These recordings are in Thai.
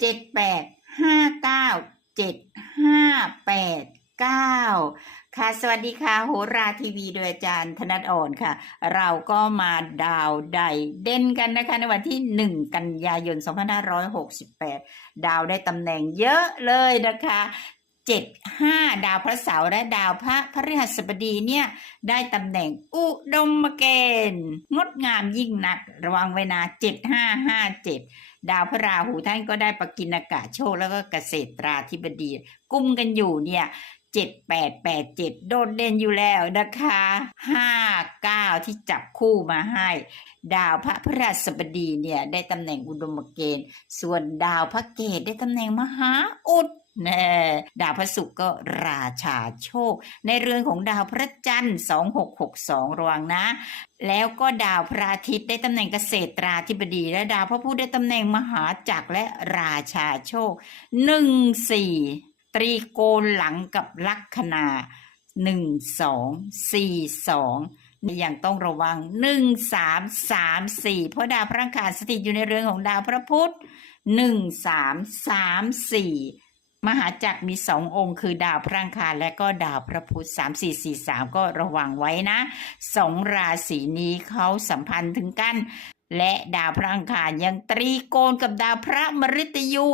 เจ็ดแปดห้าเก้าเจ็ดห้าแปดเก้าค่ะ สวัสดีค่ะ โหราทีวีโดยอาจารย์ธนัทอ่อนค่ะ เราก็มาดาวใดเด่นกันนะคะ ในวันที่หนึ่งกันยายน 2568 ดาวได้ตำแหน่งเยอะเลยนะคะ เจ็ดห้าดาวพระเสาร์และดาวพระพฤหัสบดีเนี่ย ได้ตำแหน่งอุดมเกณฑ์งดงามยิ่งนักระวังไว้นะเจ็ดห้าห้าเจ็ดดาวพระราหูท่านก็ได้ปกินอากาศโชคแล้วก็เกษตราธิบดี กุมกันอยู่เนี่ยเจ็ดแปดแปดเจ็ดโดดเด่นอยู่แล้วนะคะห้าเก้าที่จับคู่มาให้ ดาวพระพฤหัสบดีเนี่ยได้ตำแหน่งอุดมเกณฑ์ ส่วนดาวพระเกตได้ตำแหน่งมหาอุดแน่ ดาวพระศุกร์ก็ราชาโชค ในเรือนของดาวพระจันทร์ 2662ระวังนะ แล้วก็ดาวพระอาทิตย์ได้ตำแหน่งเกษตราธิบดี และดาวพระพุธได้ตำแหน่งมหาจักรและราชาโชคหนึ่งสี่ตรีโกณหลังกับลัคนาหนึ่งสองสี่สองยังต้องระวังหนึ่งสามสามสี่เพราะดาวพระอังคารสถิตอยู่ในเรือนของดาวพระพุธหนึ่งสามสามสี่ มหาจักรมีสององค์คือดาวพระอังคารและก็ดาวพระพุธสามสี่สี่สามก็ระวังไว้นะสองราศีนี้เขาสัมพันธ์ถึงกัน และดาวพระอังคารยังตรีโกณกับดาวพระมฤตยู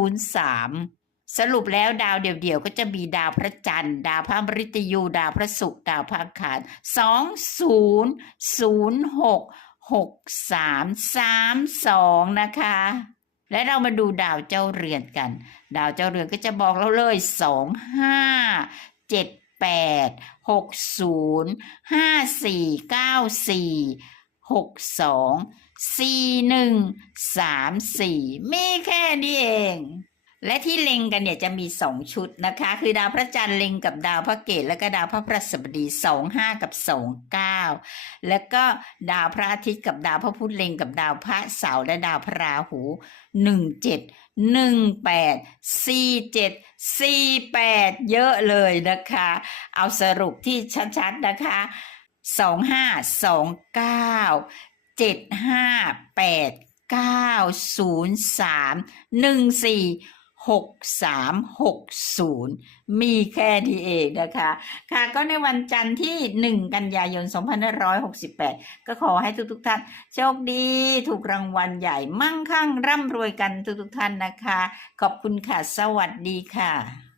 3003สรุปแล้วดาวเดี่ยวๆก็จะมีดาวพระจันทร์ ดาวพระมฤตยู ดาวพระศุกร์ดาวพระอังคาร20063332นะคะ และเรามาดูดาวเจ้าเรือนกัน ดาวเจ้าเรือนก็จะบอกเราเลย 25 78 60 54 94หกสองสี่หนึ่งสามสี่มีแค่นี้เอง และที่เล็งกันเนี่ยจะมีสองชุดนะคะ คือดาวพระจันทร์เล็งกับดาวพระเกตและก็ดาวพระพฤหัสบดีสองห้ากับสองเก้าแล้วก็ดาวพระอาทิตย์กับดาวพระพุธเล็งกับดาวพระเสาร์และดาวพระราหูหนึ่งเจ็ดหนึ่งแปดสี่เจ็ดสี่แปดเยอะเลยนะคะ เอาสรุปที่ชัดๆนะคะสองห้าสองเก้าเจ็ดห้าแปดเก้าศูนย์สามหกศูนย์มีแค่ที่เองนะคะ ค่ะก็ในวันจันทร์ที่หนึ่งกันยายนสองพันร้อยหกสิบแปดก็ขอให้ทุกทกท่าน โชคดีถูกรางวัลใหญ่มั่งคั่งร่ำรวยกันทุกทกท่านนะคะ ขอบคุณค่ะ สวัสดีค่ะ